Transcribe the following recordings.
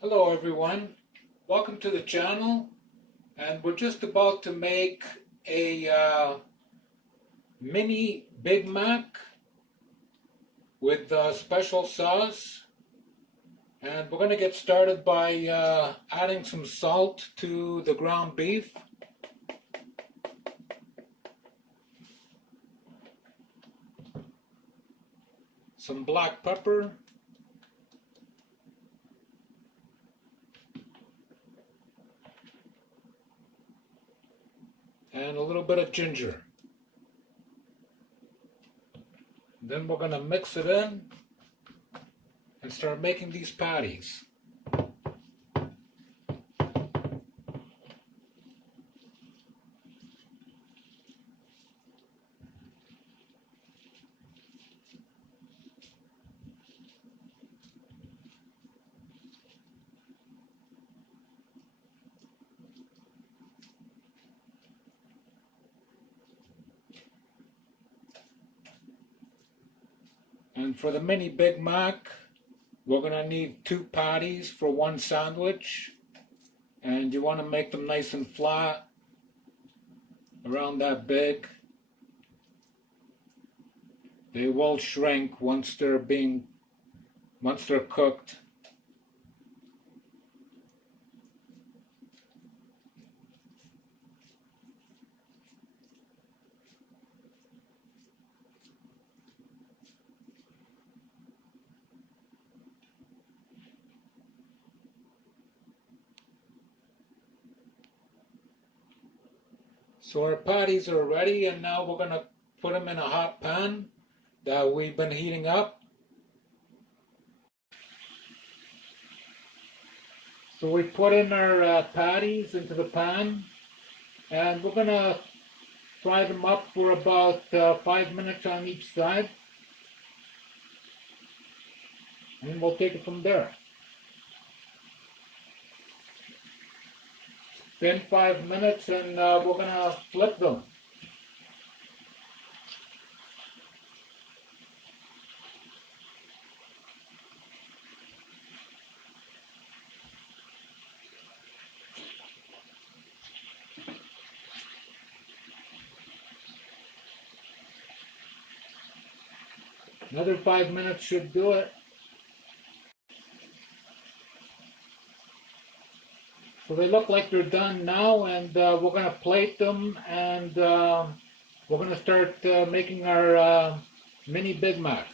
Hello everyone, welcome to the channel, and we're just about to make a mini Big Mac with special sauce, and we're going to get started by adding some salt to the ground beef, some black pepper, and a little bit of ginger. Then we're going to mix it in and start making these patties. And for the mini Big Mac, we're going to need 2 patties for 1 sandwich. And you want to make them nice and flat, around that big. They will shrink once they're cooked. So our patties are ready, and now we're going to put them in a hot pan that we've been heating up. So we put in our patties into the pan, and we're going to fry them up for about 5 minutes on each side, and we'll take it from there. Been 5 minutes, and we're going to flip them. Another 5 minutes should do it. So they look like they're done now, and we're going to plate them, and we're going to start making our mini Big Mac.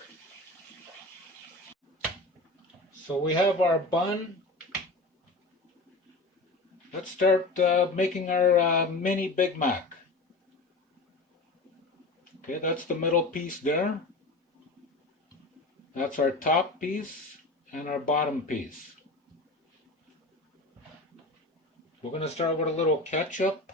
So we have our bun. Let's start making our mini Big Mac. Okay, that's the middle piece there. That's our top piece and our bottom piece. We're going to start with a little ketchup.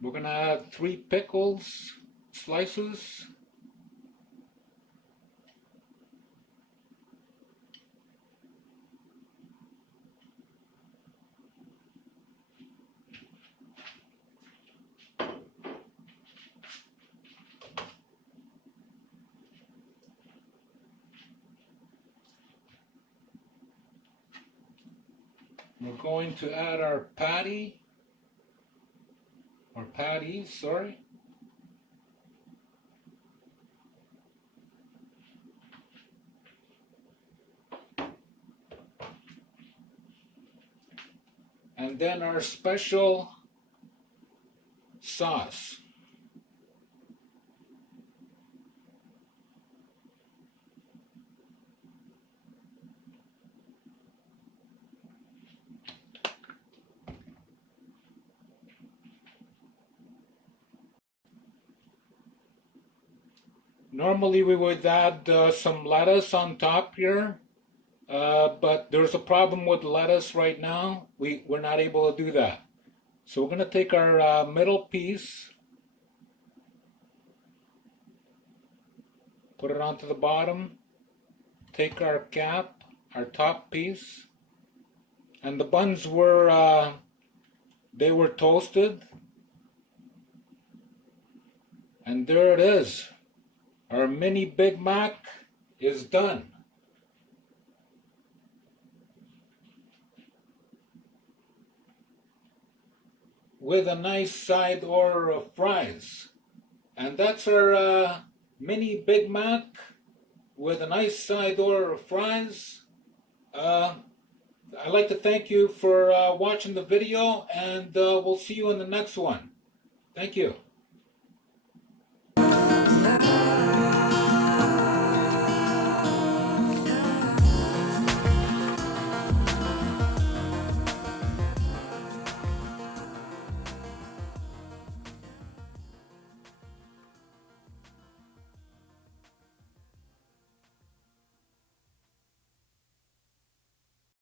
We're going to add 3 pickles slices. We're going to add our patties, sorry. And then our special sauce. Normally we would add some lettuce on top here, but there's a problem with lettuce right now. We're not able to do that. So we're going to take our middle piece Put it onto the bottom. Take our cap, our top piece, and the buns were they were toasted, and there it is. Our mini Big Mac is done. With a nice side order of fries. And that's our mini Big Mac with a nice side order of fries. I'd like to thank you for watching the video, and we'll see you in the next one. Thank you.